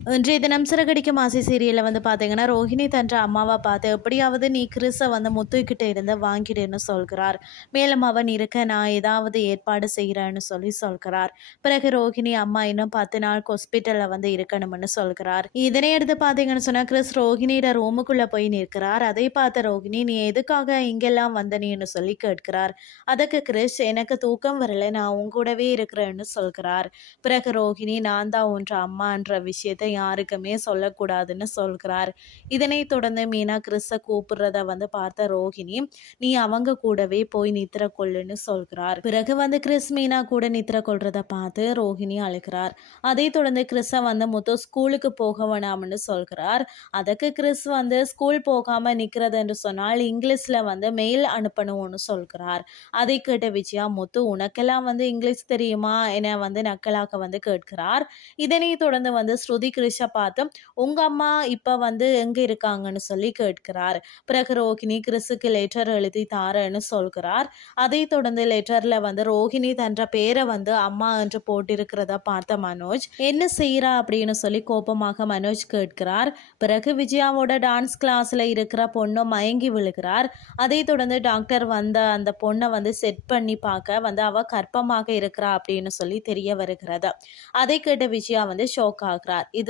இன்றைய தினம் சிறகடிக்கும் ஆசை சீரியலில் வந்து பார்த்தீங்கன்னா ரோஹிணி தன்ற அம்மாவை பார்த்து எப்படியாவது நீ கிறிஸை வந்து முத்துக்கிட்ட இருந்து வாங்கிடுன்னு சொல்கிறார். மேலும் அவன் இருக்க நான் ஏதாவது ஏற்பாடு செய்கிறேன்னு சொல்லி சொல்கிறார். பிறகு ரோஹிணி அம்மா இன்னும் பத்து நாள் ஹாஸ்பிட்டலில் வந்து இருக்கணும்னு சொல்கிறார். இதனை எடுத்து பார்த்தீங்கன்னு சொன்னால் கிறிஸ் ரோஹிணியோட ரூமுக்குள்ளே போய் நிற்கிறார். அதை பார்த்த ரோஹிணி நீ எதுக்காக இங்கெல்லாம் வந்தனேன்னு சொல்லி கேட்கிறார். அதுக்கு கிறிஸ் எனக்கு தூக்கம் வரல. நான் உங்கூடவே இருக்கிறேன்னு சொல்கிறார். பிறகு ரோஹிணி நான் தான் ஒன்று அம்மான்ற விஷயத்தை யாருக்குமே சொல்லக்கூடாதுன்னு சொல்கிறார். இதனைத் தொடர்ந்து மீனா கிறிஸை கூப்பிடுறத வந்து பார்த்த ரோஹிணி நீ அவங்க கூடவே போய் நித்திர கொள்ளுன்னு சொல்கிறார். பிறகு வந்து கிறிஸ் மீனா கூட நித்திர கொள்றத பார்த்து ரோஹிணி அழுகிறார். அதை தொடர்ந்து கிறிஸை வந்து முத்து ஸ்கூலுக்கு போக வேணாம்னு சொல்கிறார். அதுக்கு கிறிஸ் வந்து ஸ்கூல் போகாம நிற்கிறது என்று சொன்னால் இங்கிலீஷ்ல வந்து மெயில் அனுப்பணும்னு சொல்கிறார். அதை கேட்ட விஜயா முத்து உனக்கெல்லாம் வந்து இங்கிலீஷ் தெரியுமா? என வந்து நக்கலாக வந்து கேட்கிறார். இதனை தொடர்ந்து வந்து ஸ்ருதி கிரிஷை பார்த்து உங்க அம்மா இப்போ வந்து எங்கே இருக்காங்கன்னு சொல்லி கேட்கிறார். பிறகு ரோகிணி கிறிஸுக்கு லெட்டர் எழுதி தாரேன்னு சொல்கிறார். அதை தொடர்ந்து லெட்டரில் வந்து ரோஹிணி தன்ற பேரை வந்து அம்மா என்று போட்டிருக்கிறத பார்த்த மனோஜ் என்ன செய்யறா அப்படின்னு சொல்லி கோபமாக மனோஜ் கேட்கிறார். பிறகு விஜயாவோட டான்ஸ் கிளாஸில் இருக்கிற பொண்ணு மயங்கி விழுகிறார். அதை தொடர்ந்து டாக்டர் வந்த அந்த பொண்ணை வந்து செட் பண்ணி பார்க்க வந்து அவ கற்பமாக இருக்கிறா அப்படின்னு சொல்லி தெரிய வருகிறது. அதை கேட்ட விஜயா வந்து ஷோக் ஆகிறார். இது